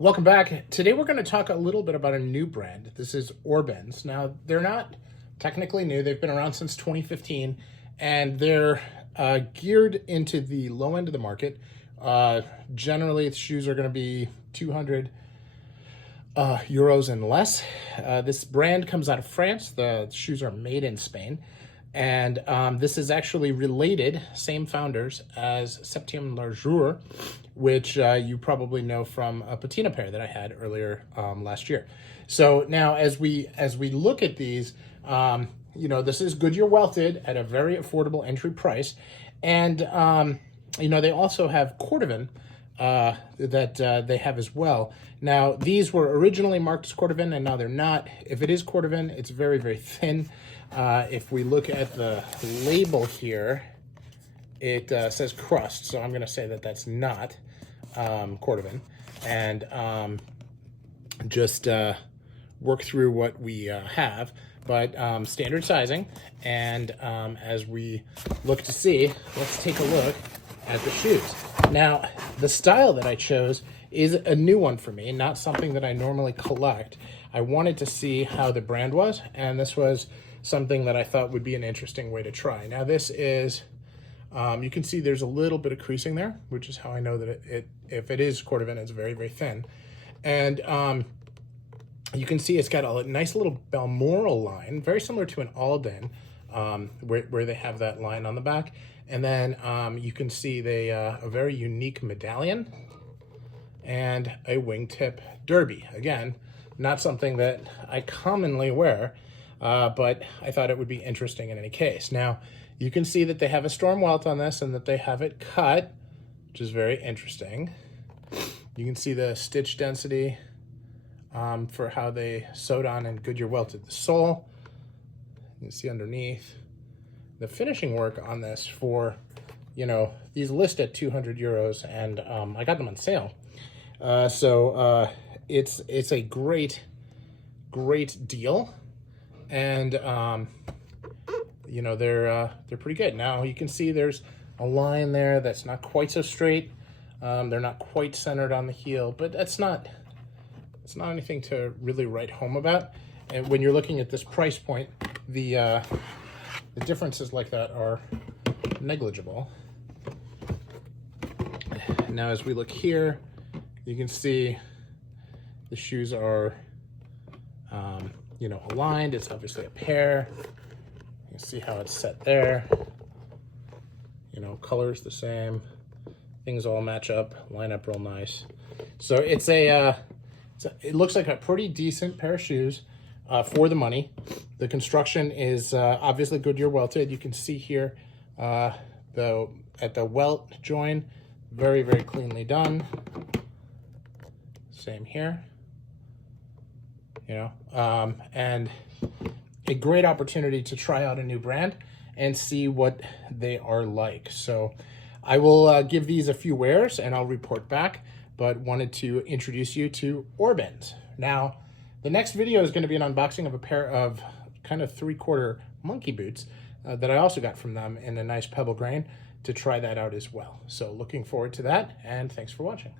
Welcome back. Today we're going to talk a little bit about a new brand. This is Orban's. Now, they're not technically new. They've been around since 2015, and they're geared into the low end of the market. Generally, the shoes are going to be 200 euros and less. This brand comes out of France. The shoes are made in Spain. And this is actually related, same founders, as Septième Largeur, which you probably know from a patina pair that I had earlier last year. So now as we look at these, this is Goodyear welted at a very affordable entry price. And, they also have cordovan that they have as well. Now, these were originally marked as cordovan, and now they're not. If it is cordovan, it's very, very thin. If we look at the label here, it says crust, so I'm going to say that that's not cordovan, and just work through what we have. But standard sizing, and as we look to see, let's take a look at the shoes. Now, the style that I chose is a new one for me, not something that I normally collect. I wanted to see how the brand was, and this was something that I thought would be an interesting way to try. Now, this is, you can see there's a little bit of creasing there, which is how I know that if it is cordovan, it's very, very thin. And you can see it's got a nice little Balmoral line, very similar to an Alban, where they have that line on the back. And then you can see a very unique medallion and a wingtip derby. Again, not something that I commonly wear, but I thought it would be interesting in any case. Now, you can see that they have a storm welt on this and that they have it cut, which is very interesting. You can see the stitch density for how they sewed on and Goodyear welted the sole. You can see underneath the finishing work on this for, these list at 200 euros, and I got them on sale. So it's a great deal, and they're pretty good. Now you can see there's a line there that's not quite so straight. They're not quite centered on the heel, but it's not anything to really write home about. And when you're looking at this price point, the differences like that are negligible. Now, as we look here, you can see the shoes are, aligned. It's obviously a pair. You can see how it's set there. Color's the same. Things all match up, line up real nice. So it looks like a pretty decent pair of shoes for the money. The construction is obviously Goodyear welted. You can see here at the welt join, very, very cleanly done. Same here, and a great opportunity to try out a new brand and see what they are like. So I will give these a few wears and I'll report back, but wanted to introduce you to Orban's. Now, the next video is going to be an unboxing of a pair of kind of 3/4 monkey boots that I also got from them in a nice pebble grain to try that out as well. So looking forward to that, and thanks for watching.